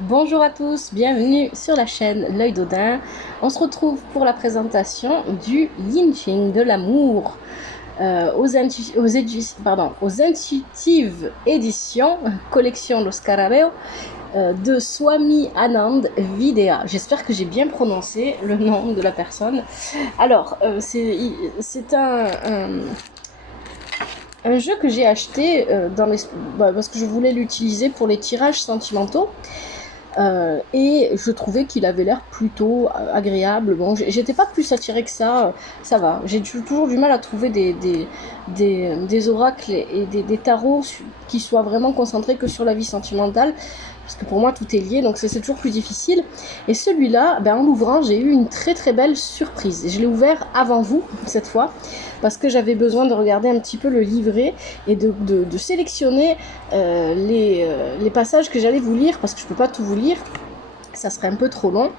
Bonjour à tous, bienvenue sur la chaîne L'Œil d'Odin. On se retrouve pour la présentation du Yin Ching de l'amour aux intuitives éditions, collection Los Carabeos de Swami Anand Vidya. J'espère que j'ai bien prononcé le nom de la personne. Alors, c'est un jeu que j'ai acheté parce que je voulais l'utiliser pour les tirages sentimentaux. Et je trouvais qu'il avait l'air plutôt agréable. Bon, j'étais pas plus attirée que ça va. J'ai toujours du mal à trouver des oracles et des tarots qui soient vraiment concentrés que sur la vie sentimentale. Parce que pour moi, tout est lié, donc c'est toujours plus difficile. Et celui-là, en l'ouvrant, j'ai eu une très très belle surprise. Je l'ai ouvert avant vous, cette fois, parce que j'avais besoin de regarder un petit peu le livret et de sélectionner les passages que j'allais vous lire, parce que je ne peux pas tout vous lire, ça serait un peu trop long.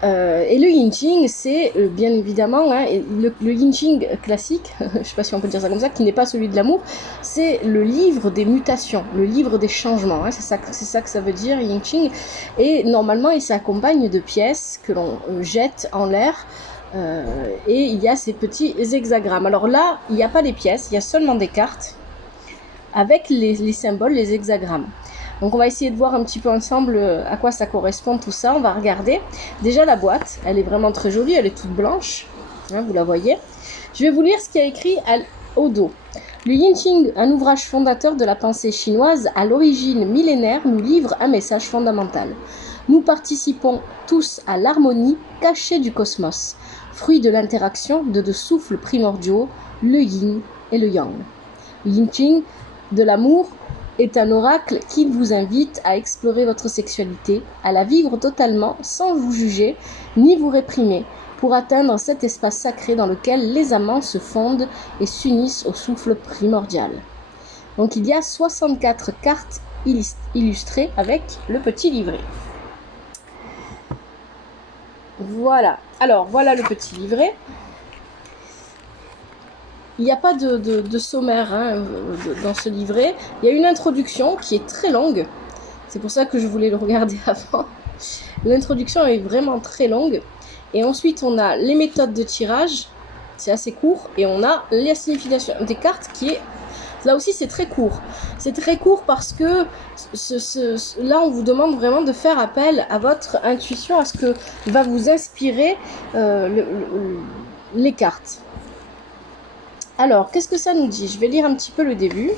Et le Yin Ching, c'est bien évidemment le Yin Ching classique, je ne sais pas si on peut dire ça comme ça, qui n'est pas celui de l'amour, c'est le livre des mutations, le livre des changements, c'est ça que ça veut dire, Yin Ching. Et normalement, il s'accompagne de pièces que l'on jette en l'air. Et il y a ces petits hexagrammes. Alors là, il n'y a pas les pièces, il y a seulement des cartes avec les symboles, les hexagrammes. Donc on va essayer de voir un petit peu ensemble à quoi ça correspond tout ça. On va regarder. Déjà la boîte, elle est vraiment très jolie, elle est toute blanche, vous la voyez. Je vais vous lire ce qu'il y a écrit au dos. Le Yin Ching, un ouvrage fondateur de la pensée chinoise à l'origine millénaire, nous livre un message fondamental. Nous participons tous à l'harmonie cachée du cosmos, fruit de l'interaction de deux souffles primordiaux, le yin et le yang. Le Yin Ching de l'amour est un oracle qui vous invite à explorer votre sexualité, à la vivre totalement sans vous juger ni vous réprimer, pour atteindre cet espace sacré dans lequel les amants se fondent et s'unissent au souffle primordial. Donc il y a 64 cartes illustrées avec le petit livret. Voilà, alors voilà le petit livret. Il n'y a pas de sommaire dans ce livret. Il y a une introduction qui est très longue. C'est pour ça que je voulais le regarder avant. L'introduction est vraiment très longue. Et ensuite, on a les méthodes de tirage. C'est assez court. Et on a la signification des cartes qui est... Là aussi, c'est très court. C'est très court parce que là, on vous demande vraiment de faire appel à votre intuition, à ce que va vous inspirer les cartes. Alors, qu'est-ce que ça nous dit? Je vais lire un petit peu le début.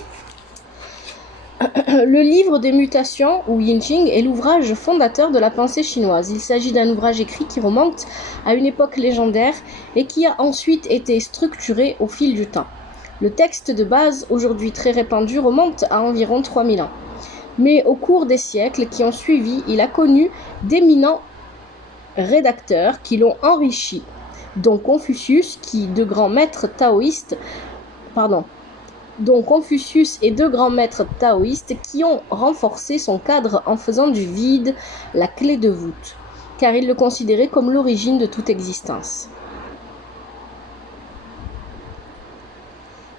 Le livre des mutations, ou Yin Ching, est l'ouvrage fondateur de la pensée chinoise. Il s'agit d'un ouvrage écrit qui remonte à une époque légendaire et qui a ensuite été structuré au fil du temps. Le texte de base, aujourd'hui très répandu, remonte à environ 3000 ans. Mais au cours des siècles qui ont suivi, il a connu d'éminents rédacteurs qui l'ont enrichi, dont Confucius et deux grands maîtres taoïstes qui ont renforcé son cadre en faisant du vide la clé de voûte, car ils le considéraient comme l'origine de toute existence.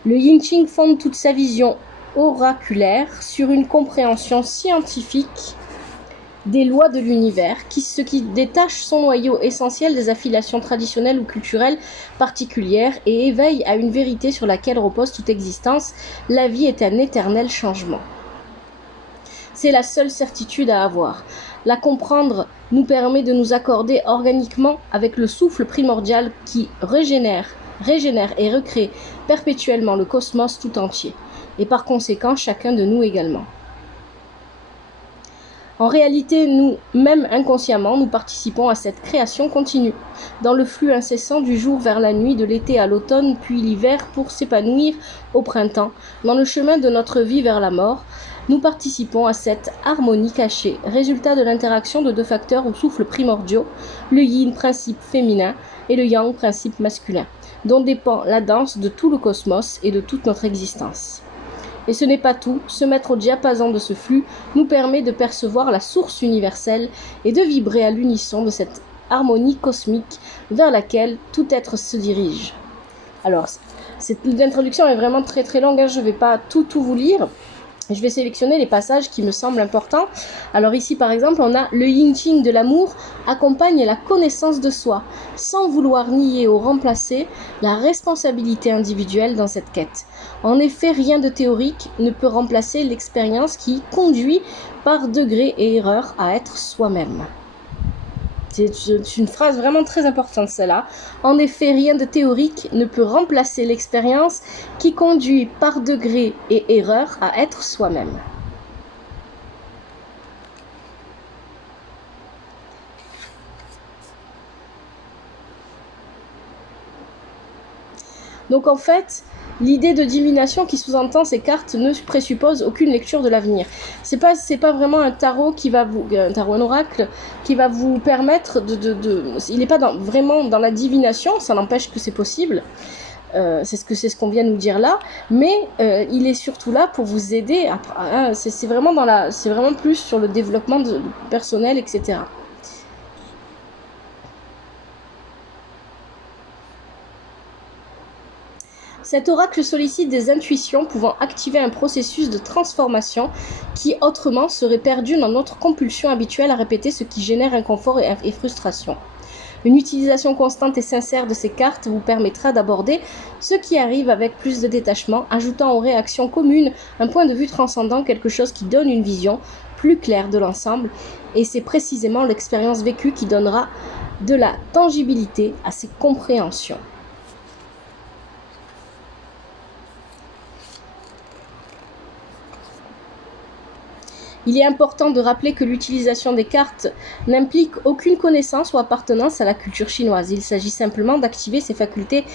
Le Yin Ching fonde toute sa vision oraculaire sur une compréhension scientifique des lois de l'univers, ce qui détache son noyau essentiel des affiliations traditionnelles ou culturelles particulières et éveille à une vérité sur laquelle repose toute existence. La vie est un éternel changement. C'est la seule certitude à avoir. La comprendre nous permet de nous accorder organiquement avec le souffle primordial qui régénère et recrée perpétuellement le cosmos tout entier, et par conséquent chacun de nous également. En réalité, nous, même inconsciemment, nous participons à cette création continue, dans le flux incessant du jour vers la nuit, de l'été à l'automne, puis l'hiver pour s'épanouir au printemps. Dans le chemin de notre vie vers la mort, nous participons à cette harmonie cachée, résultat de l'interaction de deux facteurs ou souffles primordiaux, le yin, principe féminin, et le yang, principe masculin, dont dépend la danse de tout le cosmos et de toute notre existence. Et ce n'est pas tout, se mettre au diapason de ce flux nous permet de percevoir la source universelle et de vibrer à l'unisson de cette harmonie cosmique vers laquelle tout être se dirige. Alors, l'introduction est vraiment très très longue, je ne vais pas tout vous lire, Je vais sélectionner les passages qui me semblent importants. Alors ici, par exemple, on a le yin-ching de l'amour accompagne la connaissance de soi, sans vouloir nier ou remplacer la responsabilité individuelle dans cette quête. En effet, rien de théorique ne peut remplacer l'expérience qui conduit par degrés et erreurs à être soi-même. C'est une phrase vraiment très importante, celle-là. En effet, rien de théorique ne peut remplacer l'expérience qui conduit par degrés et erreurs à être soi-même. Donc en fait, l'idée de divination qui sous-entend ces cartes ne présuppose aucune lecture de l'avenir. C'est pas vraiment un tarot un oracle qui va vous permettre il n'est pas vraiment dans la divination, ça n'empêche que c'est possible. C'est ce qu'on vient de nous dire là, mais il est surtout là pour vous aider. C'est vraiment plus sur le développement personnel, etc. Cet oracle sollicite des intuitions pouvant activer un processus de transformation qui autrement serait perdu dans notre compulsion habituelle à répéter, ce qui génère inconfort et frustration. Une utilisation constante et sincère de ces cartes vous permettra d'aborder ce qui arrive avec plus de détachement, ajoutant aux réactions communes un point de vue transcendant, quelque chose qui donne une vision plus claire de l'ensemble, et c'est précisément l'expérience vécue qui donnera de la tangibilité à ces compréhensions. Il est important de rappeler que l'utilisation des cartes n'implique aucune connaissance ou appartenance à la culture chinoise. Il s'agit simplement d'activer ses facultés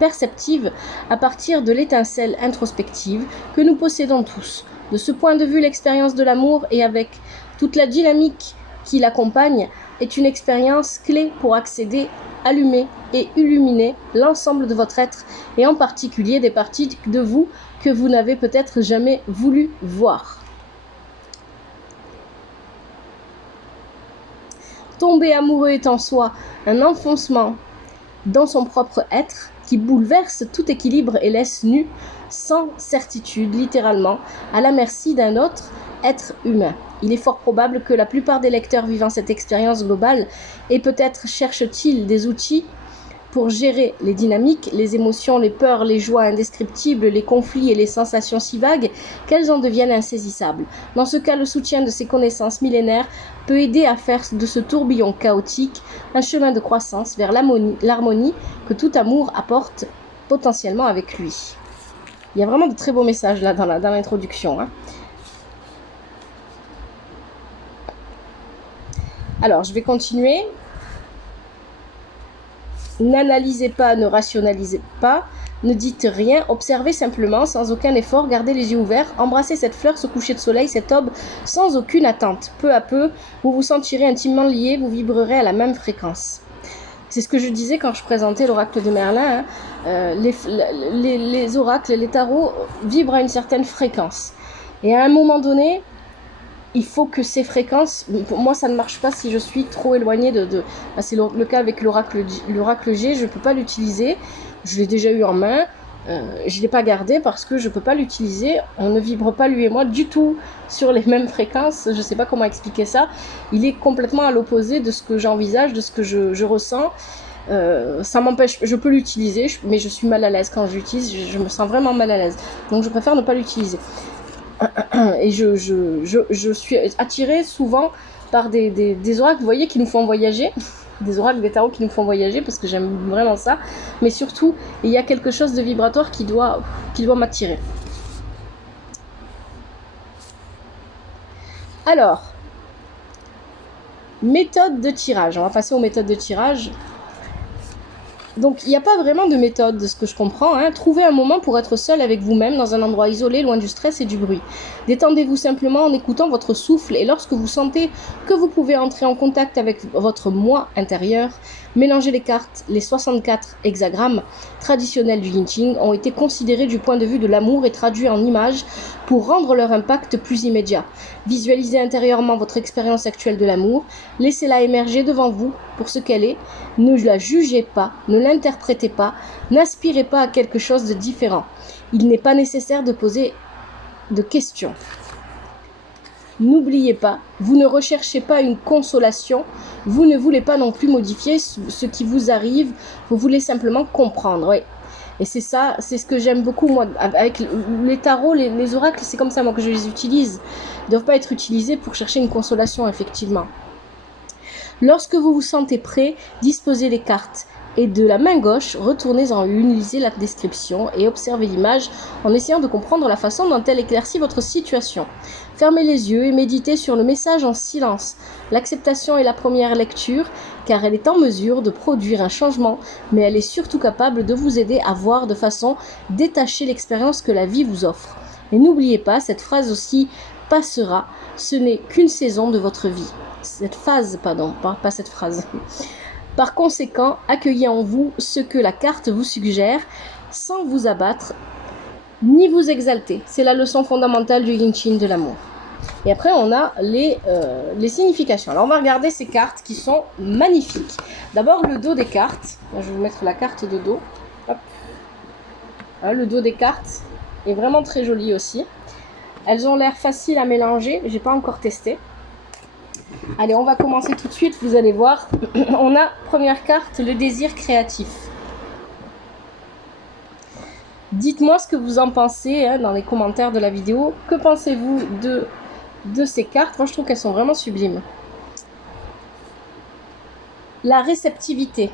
perceptives à partir de l'étincelle introspective que nous possédons tous. De ce point de vue, l'expérience de l'amour, et avec toute la dynamique qui l'accompagne, est une expérience clé pour accéder, allumer et illuminer l'ensemble de votre être, et en particulier des parties de vous que vous n'avez peut-être jamais voulu voir. Tomber amoureux est en soi un enfoncement dans son propre être qui bouleverse tout équilibre et laisse nu, sans certitude, littéralement, à la merci d'un autre être humain. Il est fort probable que la plupart des lecteurs vivant cette expérience globale, et peut-être cherchent-ils des outils pour gérer les dynamiques, les émotions, les peurs, les joies indescriptibles, les conflits et les sensations si vagues qu'elles en deviennent insaisissables. Dans ce cas, le soutien de ces connaissances millénaires peut aider à faire de ce tourbillon chaotique un chemin de croissance vers l'harmonie que tout amour apporte potentiellement avec lui. Il y a vraiment de très beaux messages là dans l'introduction. Alors, je vais continuer. N'analysez pas, ne rationalisez pas, ne dites rien, observez simplement, sans aucun effort, gardez les yeux ouverts, embrassez cette fleur, ce coucher de soleil, cette aube, sans aucune attente. Peu à peu, vous vous sentirez intimement liés, vous vibrerez à la même fréquence. C'est ce que je disais quand je présentais l'oracle de Merlin. Les oracles, les tarots vibrent à une certaine fréquence. Et à un moment donné, il faut que ces fréquences, pour moi ça ne marche pas si je suis trop éloignée c'est le cas avec l'oracle G, je ne peux pas l'utiliser, je l'ai déjà eu en main, je ne l'ai pas gardé parce que je ne peux pas l'utiliser, on ne vibre pas lui et moi du tout sur les mêmes fréquences, je ne sais pas comment expliquer ça, il est complètement à l'opposé de ce que j'envisage, de ce que je ressens. Ça m'empêche, je peux l'utiliser, mais je suis mal à l'aise quand je l'utilise, je me sens vraiment mal à l'aise, donc je préfère ne pas l'utiliser. Et je suis attirée souvent par des oracles, vous voyez, qui nous font voyager, des oracles, des tarots qui nous font voyager, parce que j'aime vraiment ça, mais surtout, il y a quelque chose de vibratoire qui doit m'attirer. Alors, méthode de tirage, on va passer aux méthodes de tirage. Donc il n'y a pas vraiment de méthode de ce que je comprends. Trouvez un moment pour être seul avec vous-même dans un endroit isolé, loin du stress et du bruit. Détendez-vous simplement en écoutant votre souffle, et lorsque vous sentez que vous pouvez entrer en contact avec votre moi intérieur, mélangez les cartes. Les 64 hexagrammes traditionnels du Yin Ching ont été considérés du point de vue de l'amour et traduits en images pour rendre leur impact plus immédiat. Visualisez intérieurement votre expérience actuelle de l'amour, laissez-la émerger devant vous pour ce qu'elle est, ne la jugez pas, ne l'interprétez pas, n'aspirez pas à quelque chose de différent. Il n'est pas nécessaire de poser de questions. N'oubliez pas, vous ne recherchez pas une consolation, vous ne voulez pas non plus modifier ce qui vous arrive, vous voulez simplement comprendre. Oui. Et c'est ça, c'est ce que j'aime beaucoup, moi, avec les tarots, les oracles, c'est comme ça, moi, que je les utilise. Ils ne doivent pas être utilisés pour chercher une consolation, effectivement. Lorsque vous vous sentez prêt, disposez les cartes. Et de la main gauche, retournez en une, lisez la description et observez l'image en essayant de comprendre la façon dont elle éclaircit votre situation. Fermez les yeux et méditez sur le message en silence. L'acceptation est la première lecture car elle est en mesure de produire un changement, mais elle est surtout capable de vous aider à voir de façon détachée l'expérience que la vie vous offre. Et n'oubliez pas, cette phrase aussi passera, ce n'est qu'une saison de votre vie. Cette phase, pardon, pas cette phrase. Par conséquent, accueillez en vous ce que la carte vous suggère sans vous abattre ni vous exalter. C'est la leçon fondamentale du Yin Shin de l'amour. Et après, on a les significations. Alors, on va regarder ces cartes qui sont magnifiques. D'abord, le dos des cartes. Je vais vous mettre la carte de dos. Hop. Voilà, le dos des cartes est vraiment très joli aussi. Elles ont l'air faciles à mélanger. Je n'ai pas encore testé. Allez, on va commencer tout de suite, vous allez voir. On a, première carte, le désir créatif. Dites-moi ce que vous en pensez dans les commentaires de la vidéo. Que pensez-vous de ces cartes? Moi, je trouve qu'elles sont vraiment sublimes. La réceptivité.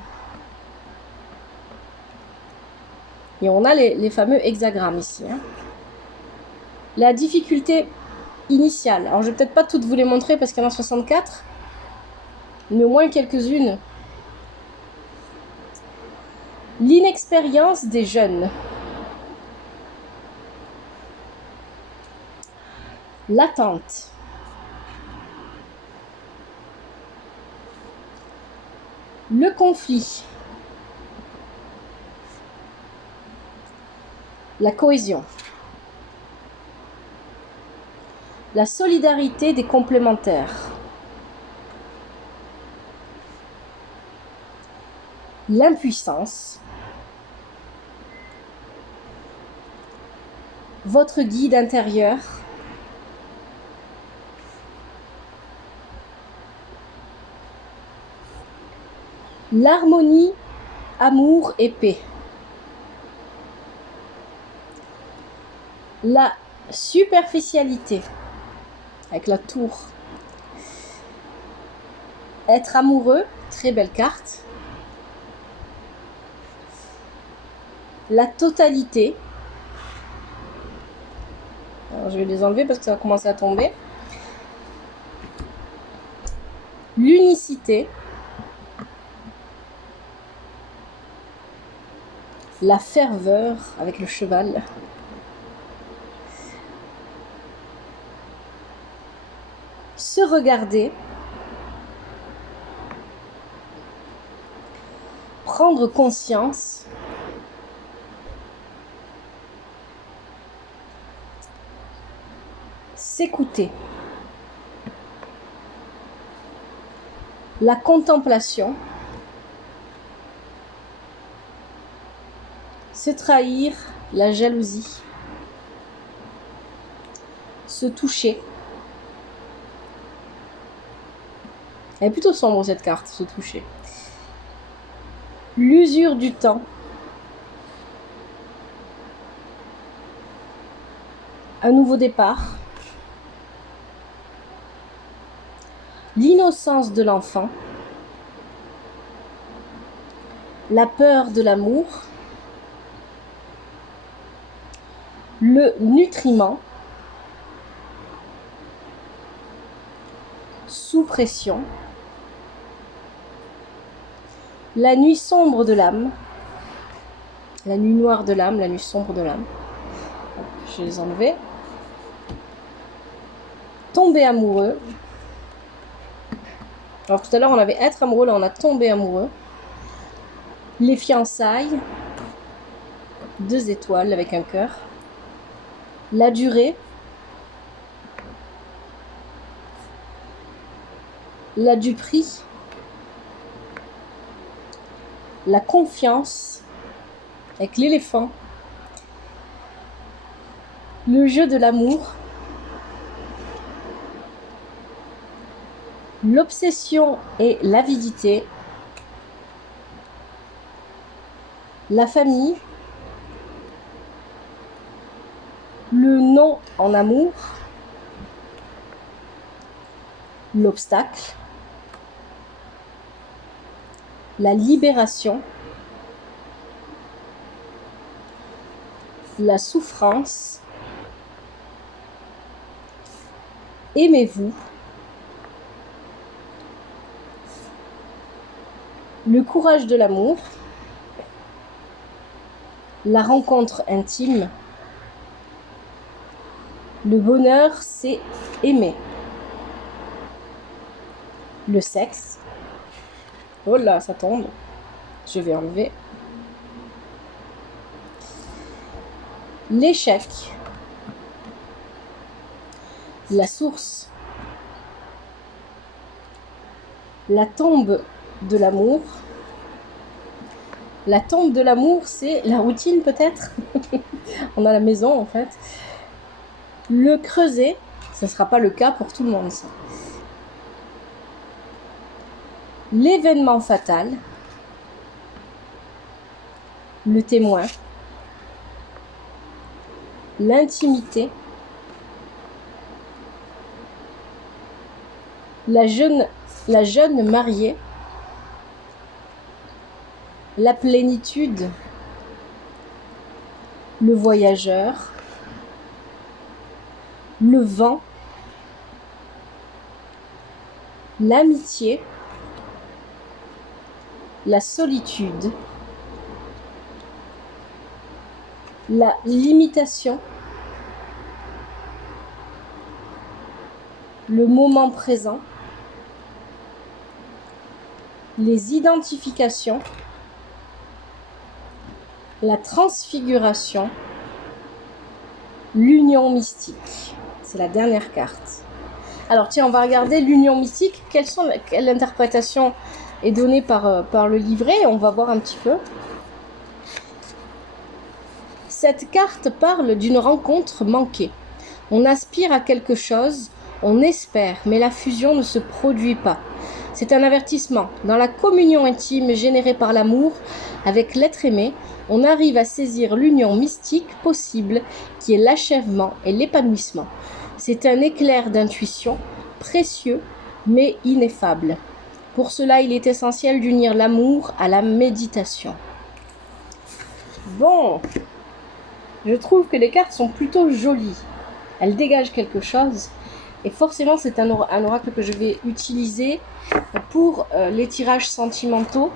Et on a les fameux hexagrammes ici. La difficulté initiale. Alors, je vais peut-être pas toutes vous les montrer parce qu'il y en a 64. Mais au moins quelques-unes. L'inexpérience des jeunes. L'attente. Le conflit. La cohésion. La solidarité des complémentaires. L'impuissance. Votre guide intérieur. L'harmonie, amour et paix. La superficialité, avec la tour. Être amoureux, très belle carte. La totalité. Alors, je vais les enlever parce que ça va commencer à tomber. L'unicité. La ferveur avec le cheval. Se regarder. Prendre conscience. S'écouter. La contemplation. Se trahir, la jalousie. Se toucher. Elle est plutôt sombre cette carte, se toucher. L'usure du temps. Un nouveau départ. L'innocence de l'enfant. La peur de l'amour. Le nutriment. Sous pression. La nuit sombre de l'âme. La nuit noire de l'âme, la nuit sombre de l'âme. Je vais les enlever. Tomber amoureux. Alors tout à l'heure on avait être amoureux, là on a tombé amoureux. Les fiançailles. 2 étoiles avec un cœur. La durée. La du prix. La confiance avec l'éléphant. le jeu de l'amour, l'obsession et l'avidité, la famille, le non en amour, l'obstacle, la libération, la souffrance, aimez-vous, le courage de l'amour, la rencontre intime, le bonheur c'est aimer, le sexe, oh là ça tombe, je vais enlever, l'échec, la source, la tombe de l'amour. La tombe de l'amour, c'est la routine peut-être. On a la maison en fait. Le creuset, ça ne sera pas le cas pour tout le monde ça. L'événement fatal, le témoin, l'intimité, la jeune mariée, la plénitude, le voyageur, le vent, l'amitié, la solitude, la limitation, le moment présent, les identifications, la transfiguration, l'union mystique. C'est la dernière carte. Alors tiens, on va regarder l'union mystique. Quelle interprétation est donnée par le livret? On va voir un petit peu. Cette carte parle d'une rencontre manquée. On aspire à quelque chose, on espère, mais la fusion ne se produit pas. C'est un avertissement. Dans la communion intime générée par l'amour avec l'être aimé, on arrive à saisir l'union mystique possible qui est l'achèvement et l'épanouissement. C'est un éclair d'intuition précieux mais ineffable. Pour cela, il est essentiel d'unir l'amour à la méditation. Bon, je trouve que les cartes sont plutôt jolies. Elles dégagent quelque chose. Et forcément, c'est un oracle que je vais utiliser pour les tirages sentimentaux.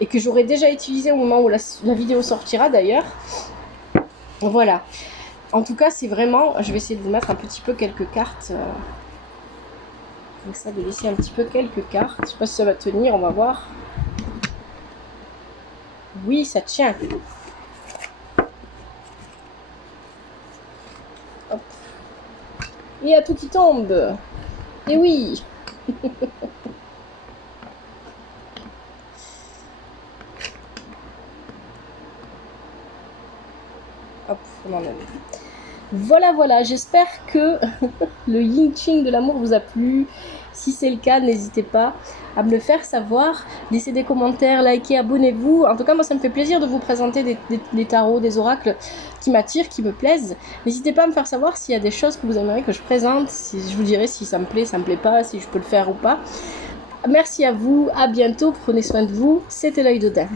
Et que j'aurai déjà utilisé au moment où la vidéo sortira d'ailleurs. Voilà. En tout cas, c'est vraiment... Je vais essayer de vous mettre un petit peu quelques cartes. Comme ça, de laisser un petit peu quelques cartes. Je ne sais pas si ça va tenir, on va voir. Oui, ça tient. Hop. Il y a tout qui tombe. Et oui. Hop, on en a vu. Voilà, j'espère que le Yin Ching de l'amour vous a plu. Si c'est le cas, n'hésitez pas à me le faire savoir. Laissez des commentaires, likez, abonnez-vous. En tout cas, moi, ça me fait plaisir de vous présenter des tarots, des oracles qui m'attirent, qui me plaisent. N'hésitez pas à me faire savoir s'il y a des choses que vous aimeriez que je présente. Si je vous dirai si ça me plaît pas, si je peux le faire ou pas. Merci à vous, à bientôt, prenez soin de vous. C'était l'œil d'Odin.